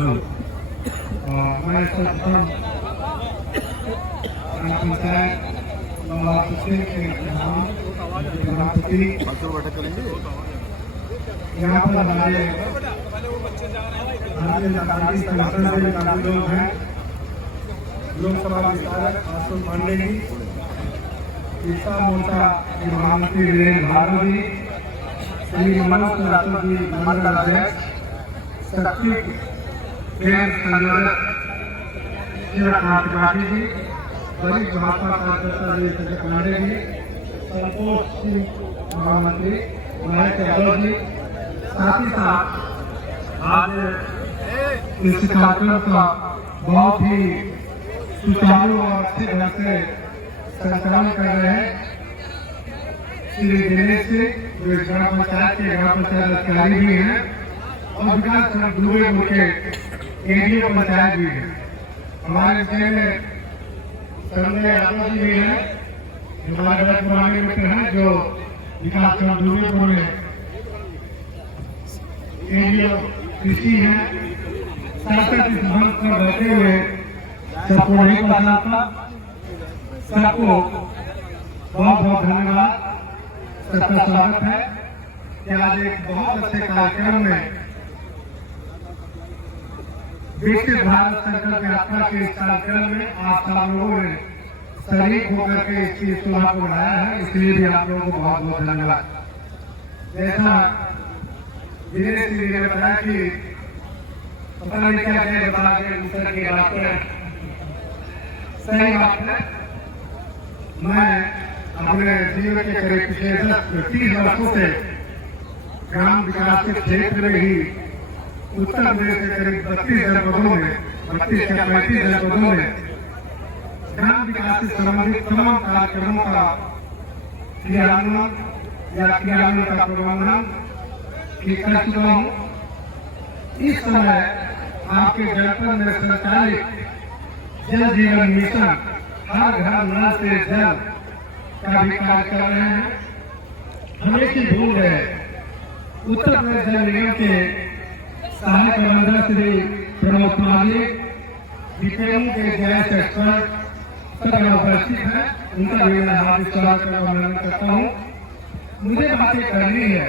हल मैं सर्वप्रथम ग्राम पंचायत के प्रधानमंत्री यहाँ पर हमारे भारतीय जनता पार्टी संगठन से काफी लोग हैं। लोकसभा विधायक आशुतोष पांडे जी, किसान मोर्चा के महामंत्री वीरेंद्र भार्गव जी, श्री मनोज राठौर जी मंडल अध्यक्ष, शक्ति केंद्र संयोजक कांत त्रिपाठी जी, वरिष्ठ भाजपा कार्यकर्ता संजय पांडे जी, संतोष सिंह महामंत्री महेश यादव जी, साथ ही साथ आज इस कार्यक्रम का बहुत ही सुचारू और अच्छे ढंग से संचालन कर रहे हैं श्री दिनेश जी, जो ग्राम पंचायत के ग्राम पंचायत अधिकारी भी हैं और विकास खंड दुबेपुर के एडीओ पंचायत भी हैं। हमारे जिले में संजय यादव जी भी हैं, हमारे बड़े पुराने मित्र हैं, जो विकास खंड दुबेपुर में एडीओ कृषि है। साथ इस मंच पर रहते हुए सबको नहीं पता था, सबको बहुत बहुत धन्यवाद, सबका स्वागत है कि आज एक बहुत अच्छे कार्यक्रम में विकसित भारत संकल्प यात्रा के इस कार्यक्रम में आप सब लोगों ने शरीक होकर के इस चीज को बनाया है, इसलिए भी आप लोगों को बहुत बहुत धन्यवाद। जैसा दिनेश जी ने बताया कि पता नहीं क्या क्या बता के दूसरे की बात है, सही बात है। मैं अपने जीवन के करीब पिछले 30 वर्षों से ग्राम विकास के क्षेत्र में ही उत्तर प्रदेश के करीब 32 जनपदों में 32 या 35 जनपदों में ग्राम विकास से संबंधित तमाम कार्यक्रमों का क्रियान्वयन का प्रबंधन कर चुका हूँ। इस समय आपके जनपद में संचालित जल जीवन मिशन हर घर नल से जल का भी कार्य कर रहे हैं। हमेशा भूल गए उत्तर प्रदेश जल निगम के सहायक प्रबंधक श्री प्रमोद मालिक, डीपीएम के गैस एक्सपर्ट सब उपस्थित हैं, उनका भी मैं हार्दिक स्वागत और अभिनंदन करता हूँ। मुझे बातें करनी है,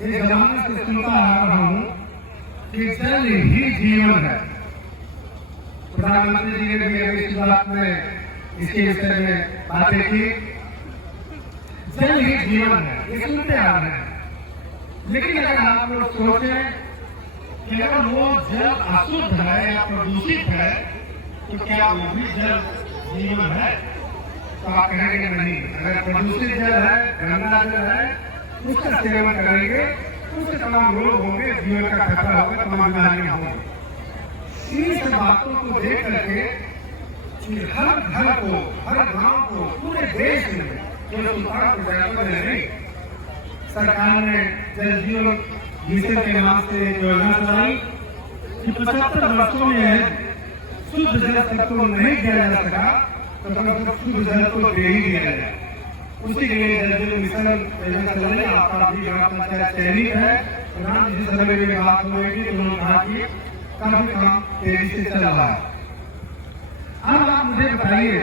इस जमाने से सुनता आ रहा हूँ कि जल ही जीवन है। प्रधानमंत्री जी ने भी इस बात में इसके विषय में बातें की, जल ही जीवन है, ये सुनते आ रहे हैं। लेकिन अगर आप लोग सोचें कि अगर वो जल अशुद्ध है या प्रदूषित है तो क्या वो भी जल जीवन है? तो आप कहेंगे नहीं। अगर प्रदूषित जल है, गंदा जल है, उसका सेवन करेंगे तो उससे तमाम रोग होंगे, जीवन का खतरा होगा, तमाम बीमारियां होंगी। इन सब बातों को देख करके हर घर को, हर गांव को, पूरे देश में सरकार ने जल जीवन मिशन के नाम से योजना चलाई कि 75 वर्षों में शुद्ध जल सबको नहीं दिया जा सका तो कम से कम शुद्ध जल को दे ही दिया जाए। उसी के लिए जल जीवन मिशन योजना चल रही है। आपका भी ग्राम पंचायत चयनित है। प्रधान जी से मेरी बात होगी तो उन्होंने कहा कि काफी काम तेजी से चल रहा है। अब आप मुझे बताइए,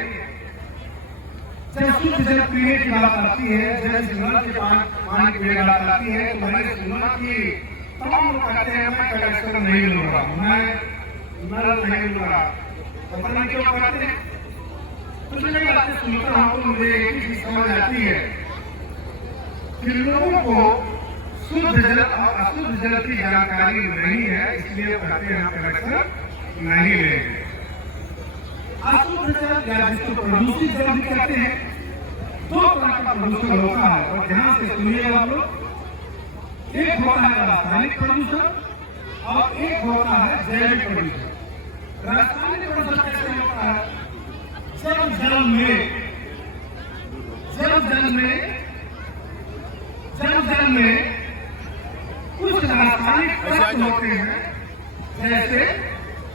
जब शुद्ध जल पीने की बात आती है, जल जीवन के पानी पीने की बात आती है, तो मैंने सुना कि तमाम लोग कहते हैं मैं कनेक्शन नहीं लूंगा, मैं नल नहीं लूंगा। पता नहीं क्यों कहते हैं। तो मैं ये बातें सुनता हूँ तो मुझे एक ही चीज समझ आती है कि लोगों को शुद्ध जल और अशुद्ध जल की जानकारी नहीं है, इसलिए कहते हैं कनेक्शन नहीं लेंगे। अशुद्ध जल या जिसको प्रदूषित जल भी कहते हैं, दो तरह का प्रदूषण होता है और ध्यान से सुनिए आप लोग। एक होता है रासायनिक प्रदूषण और एक होता है जैविक प्रदूषण। रासायनिक प्रदूषण कैसे होता है? जब जल में कुछ रासायनिक तत्व होते हैं, जैसे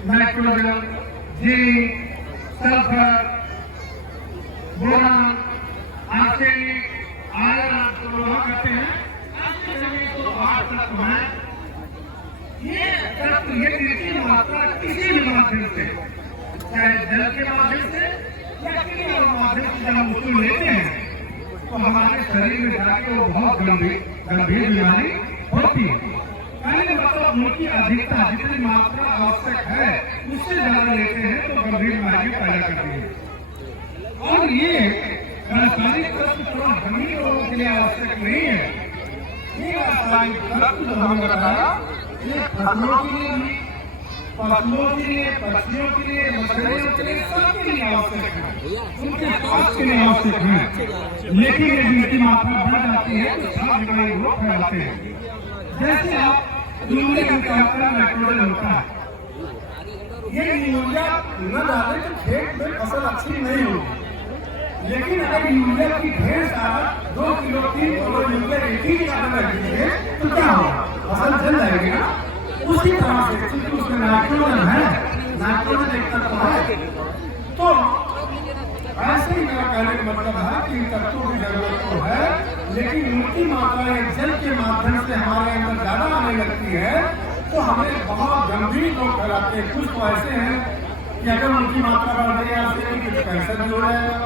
nitrogen, zinc, sulphur, boron, arsenic, iron को लोहा कहते हैं। ऐसे तो 8 तत्व हैं। ये तब ये नीति मात्रा किसी भी माध्यम से, चाहे जल के माध्यम से या किसी और माध्यम से जब हम उसको लेते हैं तो हमारे शरीर में जाके वो बहुत गंभीर बीमारी होती है। पहले मतलब उनकी अधिकता जितनी मात्रा आवश्यक है उससे ज्यादा लेते हैं तो गंभीर बीमारी पैदा करती है। और ये रासायनिक तत्व थोड़ा धनी लोगों के लिए आवश्यक नहीं है। ये रासायनिक तत्व जो हमने बताया ये फसलों के लिए भी, पशुओं के लिए, पक्षियों के लिए, मछलियों के लिए, सबके लिए आवश्यक है, उनके स्वास्थ्य के लिए आवश्यक है। लेकिन यदि इनकी मात्रा बढ़ जाती है तो सब बीमारी रोग फैलाते हैं। जैसे आप यूरिया का नाइट्रोजन होता है, ये यूरिया न डाले तो खेत में फसल अच्छी नहीं होगी। लेकिन अगर यूरिया की ढेर सारा 2 किलो 3 किलो यूरिया एक ही जगह रख दीजिए तो क्या होगा, फसल जल जाएगी ना। उसी तरह से क्योंकि उसमें नाइट्रोजन है, नाइट्रोजन एक तत्व है, तो ऐसे ही मेरा कहने का मतलब है कि इन तत्वों की जरूरत तो है, लेकिन उनकी मात्राएं जल के माध्यम से हमारे अंदर ज्यादा आने लगती है तो हमें बहुत गंभीर रोग फैलाते हैं। कुछ तो ऐसे हैं कि अगर उनकी मात्रा बढ़ गई आपसे कुछ कैंसर भी हो जाएगा,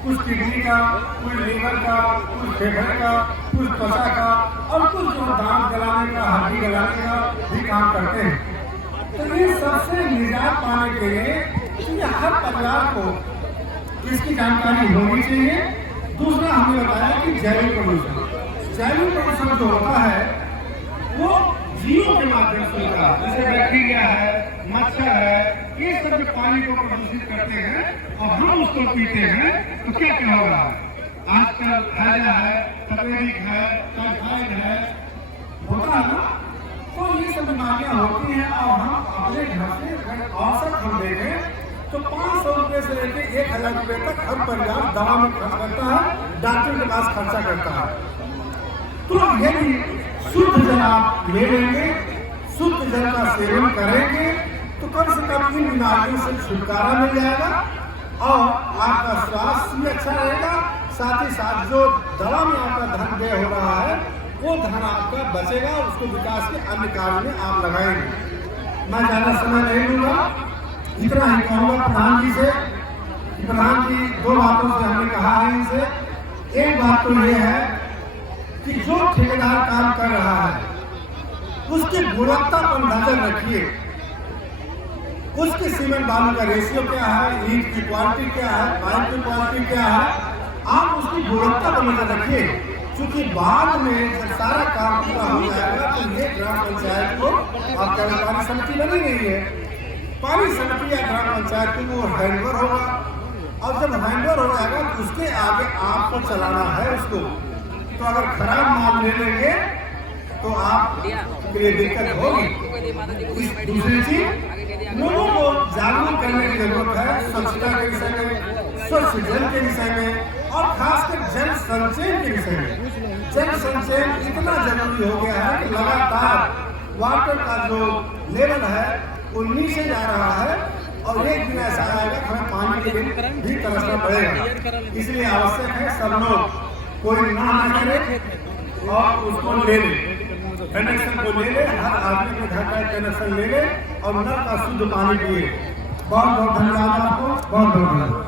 कुछ किडनी का, कुछ लीवर का, कुछ फेफड़े का, कुछ त्वचा का, और कुछ जो दांत गलाने का, हड्डी गलाने का भी काम करते हैं। तो ये सबसे निजात पाने के लिए हर परिवार को इसकी जानकारी होनी चाहिए। दूसरा हमने बताया कि जैविक प्रदूषण जो होता है वो जीवों के माध्यम से होता है, जैसे बैक्टीरिया है, मच्छर है, ये सब जो पानी को प्रदूषित करते हैं और हम उसको पीते हैं तो क्या क्या हो रहा है। आजकल हैजा है, तपेदिक है, टाइफाइड है, होता है ना। तो ये सब बीमारियां होती हैं और हम अपने घर से औसत हम देखें तो 500 रुपए से लेकर 1000 रुपए तक हर परिवार दवा में खर्च करता है, डॉक्टर के पास खर्चा करता है। तो यदि शुद्ध जल आप ले लेंगे, शुद्ध जल का सेवन करेंगे तो कम से कम इन बीमारियों से छुटकारा मिल जाएगा और आपका स्वास्थ्य भी अच्छा रहेगा। साथ ही साथ जो दवा में आपका धन व्यय हो रहा है वो धन आपका बचेगा, उसको विकास के अन्य कार्य में आप लगाएंगे। मैं ज्यादा समय नहीं लूंगा, इतना ही कहूँगा प्रधान जी से। प्रधान जी 2 बातों से हमने कहा है इनसे। एक बात तो ये है कि जो ठेकेदार काम कर रहा है उसकी गुणवत्ता पर नजर रखिए, उसके सीमेंट बालू का रेशियो क्या है, ईंट की क्वालिटी क्या है, पाइप की क्वालिटी क्या है, आप उसकी गुणवत्ता पर नजर रखिए। क्योंकि बाद में जब सारा काम पूरा हो जाएगा तो ये ग्राम पंचायत को आपका पानी समिति बनी नहीं है, पानी समिति या ग्राम पंचायत को वो हैंडओवर होगा और जब हैंडओवर हो जाएगा तो उसके आगे आपको चलाना है उसको। तो अगर खराब माल ले लेंगे तो आप के लिए दिक्कत होगी। दूसरी चीज, लोगों को जागरूक करने की जरूरत है स्वच्छता के विषय में, स्वच्छ जल के विषय में और खासकर जल संचयन के विषय में। जल संचयन इतना जरूरी हो गया है कि लगातार वाटर का जो लेवल है वो नीचे जा रहा है और एक दिन ऐसा आएगा हमें पानी के लिए भी तरसना पड़ेगा। इसलिए आवश्यक है सब लोग कोई ना करे और उसको ले ले, कनेक्शन को ले ले, हर आदमी के घर का कनेक्शन ले ले और नल का शुद्ध पानी पिए। बहुत बहुत धन्यवाद आपको, बहुत बहुत धन्यवाद।